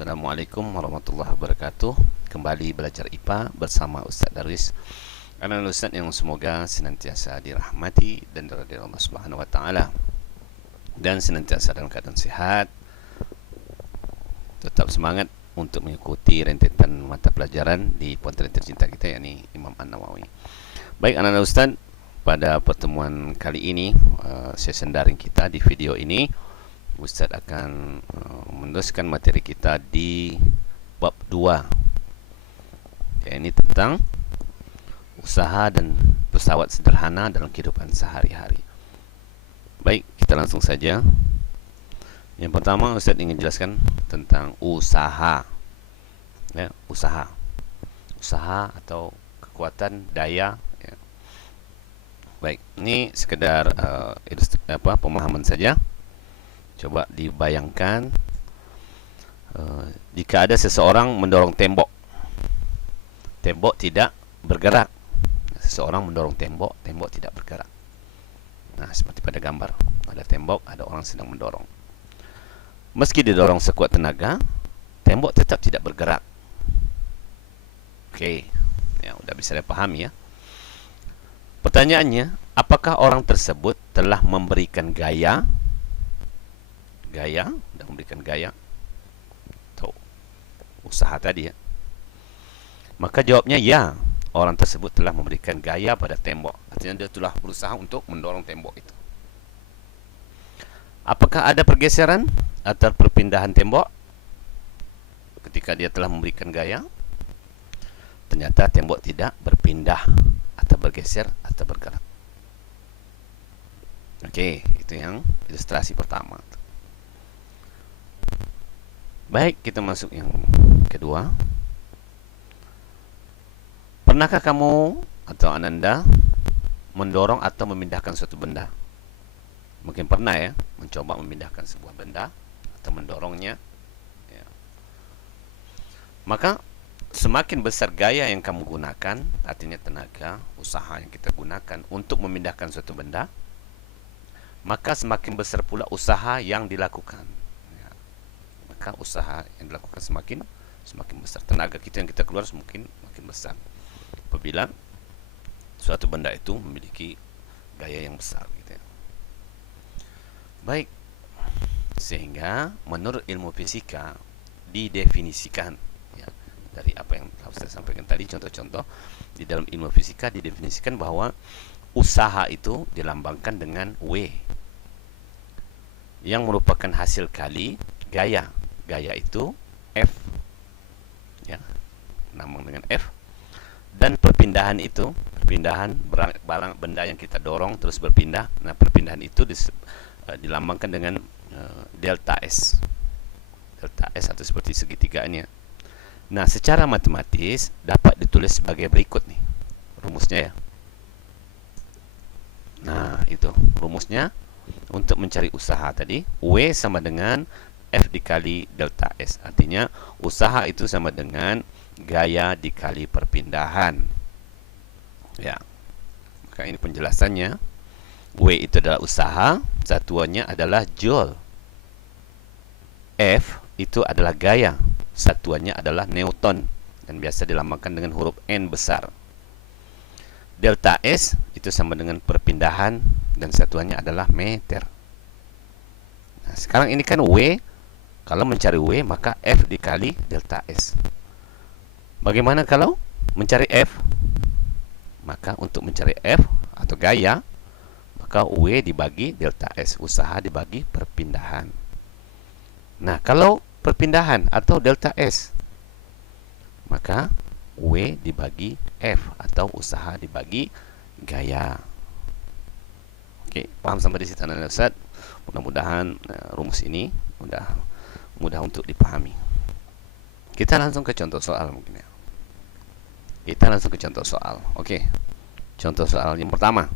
Assalamualaikum warahmatullahi wabarakatuh. Kembali belajar IPA bersama Ustaz Darwis. Anak Ustaz yang semoga senantiasa dirahmati dan diridhai Allah Subhanahu wa taala dan senantiasa dalam keadaan sehat. Tetap semangat untuk mengikuti rentetan mata pelajaran di pesantren tercinta kita, yakni Imam An-Nawawi. Baik anak Ustaz, pada pertemuan kali ini sesi daring kita di video ini Ustaz akan meneruskan materi kita di bab 2, yakni tentang usaha dan pesawat sederhana dalam kehidupan sehari-hari. Baik, kita langsung saja. Yang pertama Ustaz ingin jelaskan tentang usaha, ya, usaha atau kekuatan daya, ya. Baik, ini sekedar pemahaman saja. Coba dibayangkan jika ada seseorang mendorong tembok, tembok tidak bergerak. Seseorang mendorong tembok, tembok tidak bergerak. Nah, seperti pada gambar, ada tembok, ada orang sedang mendorong. Meski didorong sekuat tenaga, tembok tetap tidak bergerak. Oke, ya udah bisa dipahami ya. Pertanyaannya, apakah orang tersebut telah memberikan gaya, sudah memberikan gaya atau usaha tadi ya? Maka jawabnya ya, orang tersebut telah memberikan gaya pada tembok. Artinya dia telah berusaha untuk mendorong tembok itu. Apakah ada pergeseran atau perpindahan tembok ketika dia telah memberikan gaya? Ternyata tembok tidak berpindah atau bergeser atau bergerak. Oke, itu yang ilustrasi pertama. Baik, kita masuk yang kedua. Pernahkah kamu atau Ananda mendorong atau memindahkan suatu benda? Mungkin pernah ya, mencoba memindahkan sebuah benda atau mendorongnya, ya. Maka semakin besar gaya yang kamu gunakan, artinya tenaga, usaha yang kita gunakan untuk memindahkan suatu benda, maka semakin besar pula usaha yang dilakukan. Maka usaha yang dilakukan semakin besar, tenaga kita yang kita keluar semakin besar apabila suatu benda itu memiliki gaya yang besar gitu ya. Baik, sehingga menurut ilmu fisika didefinisikan, ya, dari apa yang telah saya sampaikan tadi, contoh-contoh di dalam ilmu fisika didefinisikan bahwa usaha itu dilambangkan dengan W yang merupakan hasil kali gaya. Gaya itu F, ya, lambang dengan F. Dan perpindahan itu, perpindahan barang benda yang kita dorong terus berpindah. Nah, perpindahan itu dilambangkan dengan delta S. Delta S atau seperti segitiganya. Nah, secara matematis dapat ditulis sebagai berikut nih rumusnya ya. Nah, itu rumusnya untuk mencari usaha tadi. W sama dengan F dikali delta S. Artinya usaha itu sama dengan gaya dikali perpindahan, ya. Maka ini penjelasannya. W itu adalah usaha, satuannya adalah joule. F itu adalah gaya, satuannya adalah newton, dan biasa dilambangkan dengan huruf N besar. Delta S itu sama dengan perpindahan, dan satuannya adalah meter. Nah, sekarang ini kan W. Kalau mencari W, maka F dikali delta S. Bagaimana kalau mencari F? Maka untuk mencari F atau gaya, maka W dibagi delta S, usaha dibagi perpindahan. Nah, kalau perpindahan atau delta S, maka W dibagi F atau usaha dibagi gaya. Oke, paham sampai di situ anak-anak Ustaz? Mudah-mudahan rumus ini mudah untuk dipahami. Kita langsung ke contoh soal mungkin ya. Kita langsung ke contoh soal. Oke. Contoh soal yang pertama.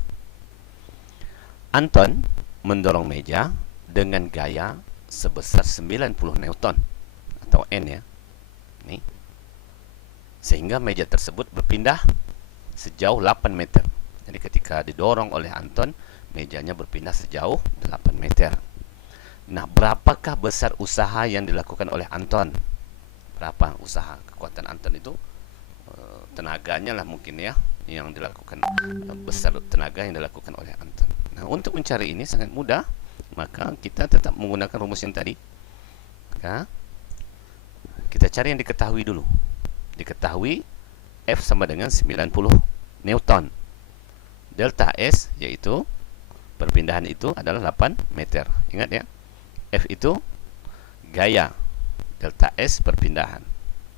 Anton mendorong meja dengan gaya sebesar 90 Newton atau N ya. Nih. Sehingga meja tersebut berpindah sejauh 8 meter. Jadi ketika didorong oleh Anton, mejanya berpindah sejauh 8 meter. Nah, berapakah besar usaha yang dilakukan oleh Anton? berapa usaha kekuatan Anton itu, tenaganya lah mungkin ya yang dilakukan, besar tenaga yang dilakukan oleh Anton. Nah, untuk mencari ini sangat mudah, maka kita tetap menggunakan rumus yang tadi. Maka kita cari yang diketahui dulu. Diketahui F sama dengan 90 Newton. Delta S yaitu perpindahan itu adalah 8 meter. Ingat ya, F itu gaya, delta S perpindahan.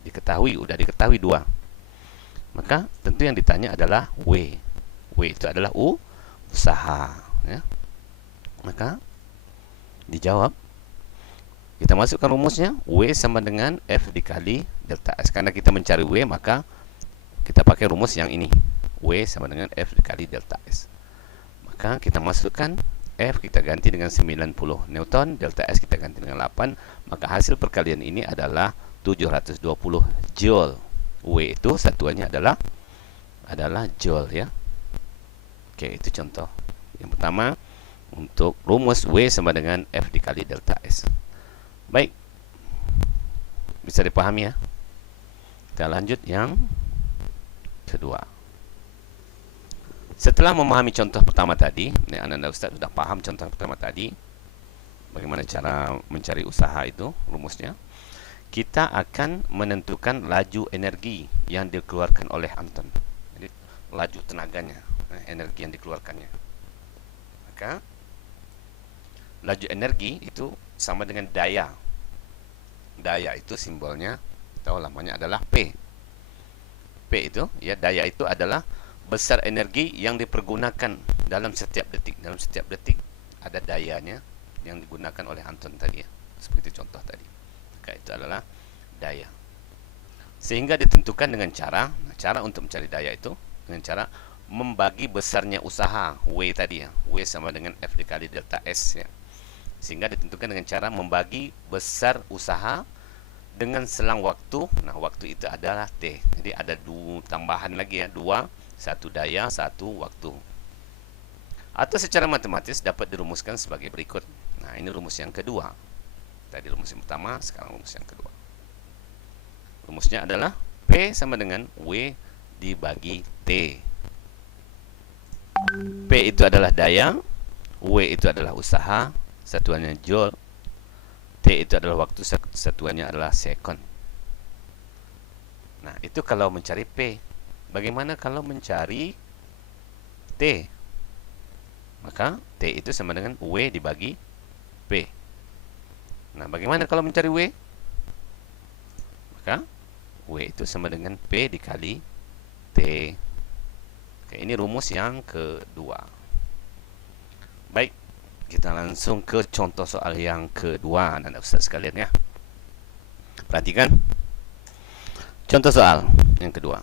Diketahui, udah diketahui 2. Maka tentu yang ditanya adalah W. W itu adalah usaha ya. Maka dijawab, kita masukkan rumusnya, W sama dengan F dikali delta S. Karena kita mencari W, maka kita pakai rumus yang ini, W sama dengan F dikali delta S. Maka kita masukkan F, kita ganti dengan 90 Newton, delta S kita ganti dengan 8, maka hasil perkalian ini adalah 720 Joule. W itu satuannya adalah Joule ya. Oke, itu contoh yang pertama untuk rumus W sama dengan F dikali delta S. Baik, bisa dipahami ya. Kita lanjut yang kedua. Setelah memahami contoh pertama tadi, ini Ananda Ustaz sudah paham contoh pertama tadi, bagaimana cara mencari usaha itu, rumusnya. Kita akan menentukan laju energi yang dikeluarkan oleh Anton. Jadi laju tenaganya, energi yang dikeluarkannya. Maka laju energi itu sama dengan daya. Daya itu simbolnya atau lamanya adalah P. P itu ya, daya itu adalah besar energi yang dipergunakan dalam setiap detik. Dalam setiap detik ada dayanya yang digunakan oleh Anton tadi ya. Seperti contoh tadi. Maka itu adalah daya. Sehingga ditentukan dengan cara untuk mencari daya itu dengan cara membagi besarnya usaha W tadi ya. W sama dengan F dikali delta S ya. Sehingga ditentukan dengan cara membagi besar usaha dengan selang waktu. Nah, waktu itu adalah T. Jadi ada dua tambahan lagi ya, 2, 1 daya, 1 waktu. Atau secara matematis dapat dirumuskan sebagai berikut. Nah, ini rumus yang kedua. Tadi rumus yang pertama, sekarang rumus yang kedua. Rumusnya adalah P sama dengan W dibagi T. P itu adalah daya, W itu adalah usaha, satuannya Joule, T itu adalah waktu, satuannya adalah second. Nah, itu kalau mencari P. Bagaimana kalau mencari T? Maka T itu sama dengan W dibagi P. Nah, bagaimana kalau mencari W? Maka W itu sama dengan P dikali T. Oke, ini rumus yang kedua. Baik, kita langsung ke contoh soal yang kedua, anak Ustaz sekalian ya. Perhatikan contoh soal yang kedua.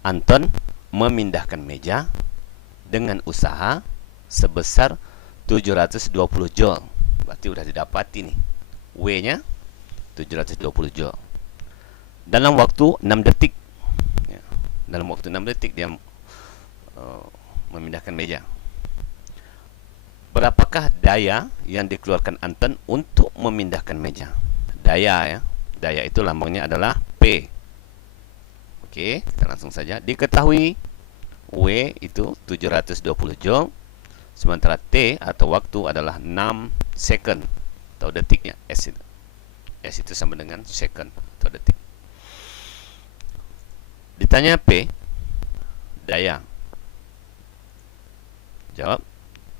Anton memindahkan meja dengan usaha sebesar 720 Joule. Berarti udah didapati nih. W-nya 720 Joule. Dalam waktu 6 detik. Ya, dalam waktu 6 detik dia memindahkan meja. Berapakah daya yang dikeluarkan Anton untuk memindahkan meja? Daya ya. Daya itu lambangnya adalah P. Oke, kita langsung saja. Diketahui W itu 720 Joule, sementara T atau waktu adalah 6 second atau detiknya. S itu sama dengan second atau detik. Ditanya P, daya. Jawab,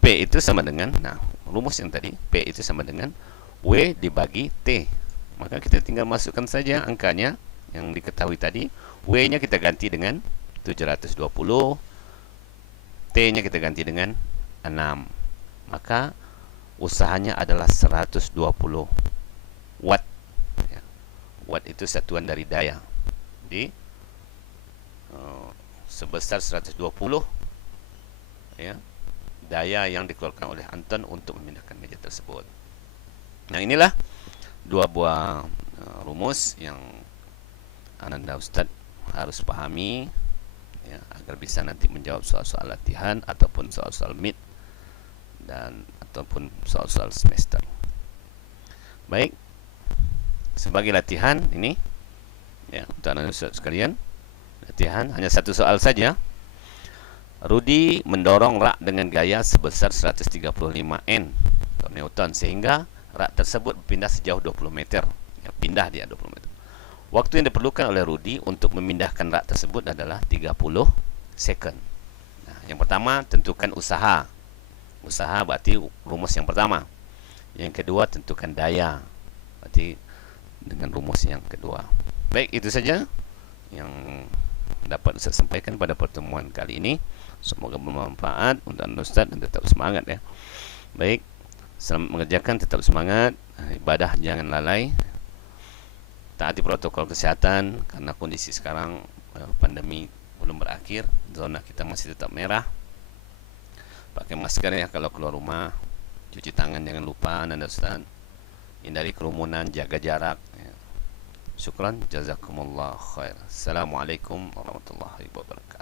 P itu sama dengan, nah, rumus yang tadi, P itu sama dengan W dibagi T. Maka kita tinggal masukkan saja angkanya yang diketahui tadi. W-nya kita ganti dengan 720, T-nya kita ganti dengan 6. Maka usahanya adalah 120 watt. Ya. Watt itu satuan dari daya. Jadi sebesar 120 ya, daya yang dikeluarkan oleh Anton untuk memindahkan meja tersebut. Nah, inilah dua buah rumus yang Ananda Ustadz harus pahami ya, agar bisa nanti menjawab soal-soal latihan ataupun soal-soal mid dan ataupun soal-soal semester. Baik, sebagai latihan ini ya, untuk anak ustaz sekalian, latihan hanya satu soal saja. Rudi mendorong rak dengan gaya sebesar 135 N atau Newton sehingga rak tersebut berpindah sejauh 20 meter. Ya, pindah dia 20 meter. Waktu yang diperlukan oleh Rudi untuk memindahkan rak tersebut adalah 30 second. Nah, yang pertama tentukan usaha. Usaha berarti rumus yang pertama. Yang kedua tentukan daya. Berarti dengan rumus yang kedua. Baik, itu saja yang dapat Ustaz sampaikan pada pertemuan kali ini. Semoga bermanfaat untuk anda Ustaz dan tetap semangat ya. Baik, selamat mengerjakan, tetap semangat. Ibadah jangan lalai. Taati protokol kesehatan karena kondisi sekarang pandemi belum berakhir. Zona kita masih tetap merah. Pakai masker ya kalau keluar rumah. Cuci tangan jangan lupa anda Ustaz. Hindari kerumunan, jaga jarak ya. Syukran, jazakumullah khair. Assalamualaikum warahmatullahi wabarakatuh.